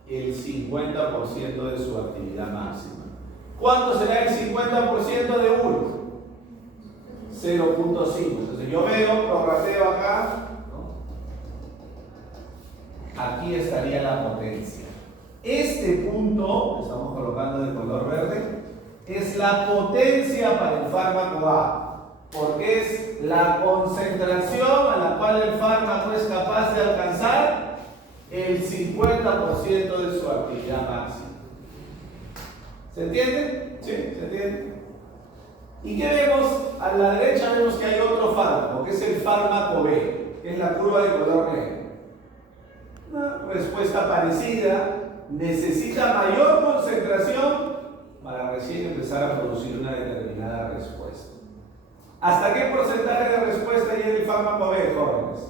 el 50% de su actividad máxima. ¿Cuánto será el 50% de 1? 0.5. Entonces yo veo, prorrateo acá, ¿no? Aquí estaría la potencia. Este punto, que estamos colocando de color verde, es la potencia para el fármaco A, porque es la concentración a la cual el fármaco es capaz de alcanzar el 50% de su actividad máxima. ¿Se entiende? ¿Sí? ¿Se entiende? ¿Y qué vemos? A la derecha vemos que hay otro fármaco, que es el fármaco B, que es la curva de color negro. Una respuesta parecida, necesita mayor concentración para recién empezar a producir una determinada respuesta. ¿Hasta qué porcentaje de respuesta llega el fármaco B, jóvenes?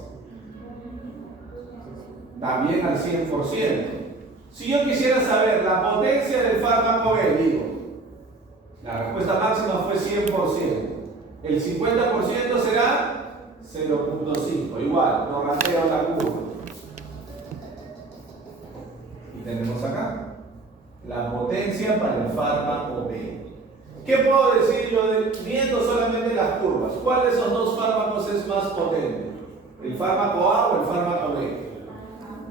También al 100%. Si yo quisiera saber la potencia del fármaco B, digo, la respuesta máxima fue 100%. El 50% será 0.5. Igual, no rateo la curva. Y tenemos acá la potencia para el fármaco B. ¿Qué puedo decir yo viendo solamente las curvas? ¿Cuál de esos dos fármacos es más potente? ¿El fármaco A o el fármaco B?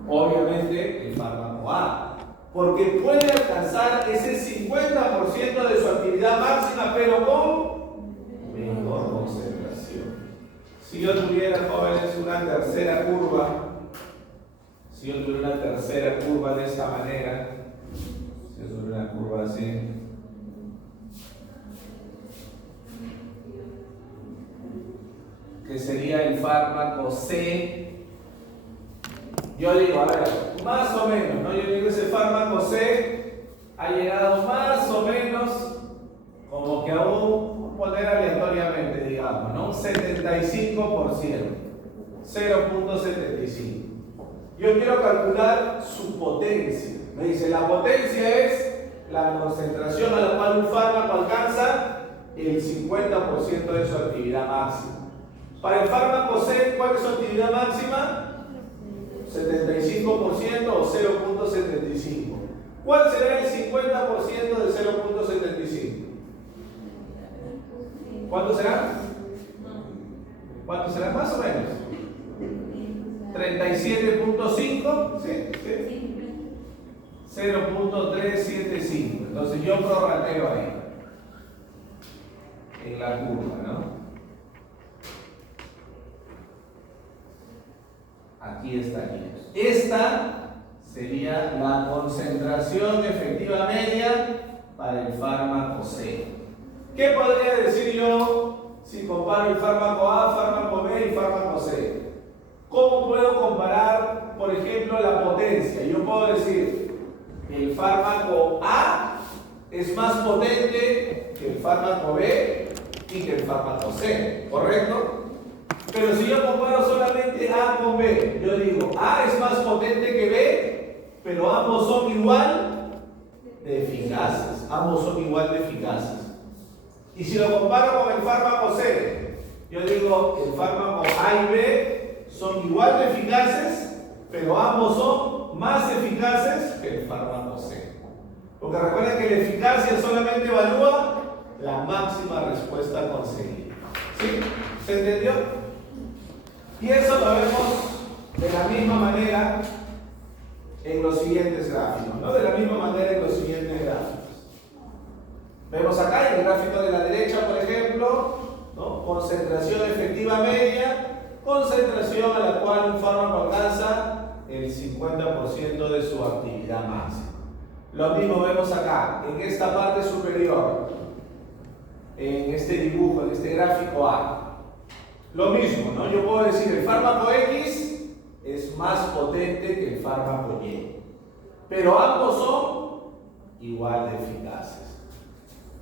Obviamente el fármaco A, porque puede alcanzar ese 50% de su actividad máxima, pero con menor concentración. Si yo tuviera, jóvenes, una tercera curva, de esta manera, si yo tuviera una curva así, que sería el fármaco C. Yo digo, a ver, más o menos, ¿no? Yo digo, ese fármaco C ha llegado más o menos, como que aún poner aleatoriamente, digamos, ¿no? Un 75%, 0.75. Yo quiero calcular su potencia. Me dice, la potencia es la concentración a la cual un fármaco alcanza el 50% de su actividad máxima. Para el fármaco C, ¿cuál es su actividad máxima? 75% o 0.75. ¿Cuál será el 50% de 0.75? ¿Cuánto será? ¿Cuánto será? Más o menos. 37.5. Sí, sí. 0.375. Entonces yo prorrateo ahí. En la curva, ¿no? Aquí estaría. Esta sería la concentración efectiva media para el fármaco C. ¿Qué podría decir yo si comparo el fármaco A, fármaco B y fármaco C? ¿Cómo puedo comparar, por ejemplo, la potencia? Yo puedo decir, el fármaco A es más potente que el fármaco B y que el fármaco C, ¿correcto? Pero si yo comparo solamente A con B, yo digo, A es más potente que B, pero ambos son igual de eficaces. Ambos son igual de eficaces. Y si lo comparo con el fármaco C, yo digo, el fármaco A y B son igual de eficaces, pero ambos son más eficaces que el fármaco C. Porque recuerden que la eficacia solamente evalúa la máxima respuesta conseguida. ¿Sí? ¿Se entendió? Y eso lo vemos de la misma manera en los siguientes gráficos, ¿no? De la misma manera en los siguientes gráficos. Vemos acá en el gráfico de la derecha, por ejemplo, ¿no? Concentración efectiva media, concentración a la cual un fármaco alcanza el 50% de su actividad máxima. Lo mismo vemos acá, en esta parte superior, en este dibujo, en este gráfico A. Lo mismo, ¿no? Yo puedo decir, el fármaco X es más potente que el fármaco Y. Pero ambos son igual de eficaces.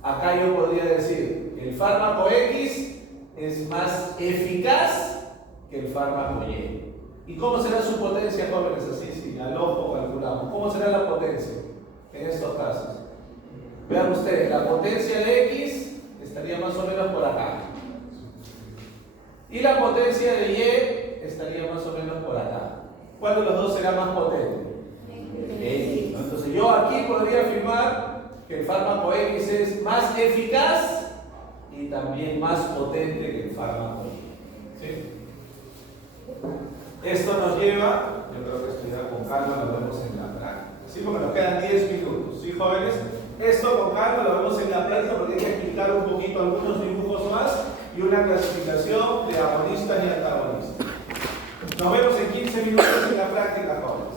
Acá yo podría decir que el fármaco X es más eficaz que el fármaco Y. ¿Y cómo será su potencia, jóvenes? Así, sí, al ojo calculamos. ¿Cómo será la potencia en estos casos? Vean ustedes, la potencia de X estaría más o menos por acá. Y la potencia de Y estaría más o menos por acá. ¿Cuál de los dos será más potente? X. Entonces yo aquí podría afirmar que el fármaco X es más eficaz y también más potente que el fármaco Y. ¿Sí? Esto nos lleva, yo creo que estudiar con calma lo vemos en la práctica. ¿Sí? Porque nos quedan 10 minutos. ¿Sí, jóvenes? Esto con calma lo vemos en la práctica porque hay que explicar un poquito algunos dibujos más y una clasificación de agonistas y antagonistas. Nos vemos en 15 minutos en la práctica, jóvenes.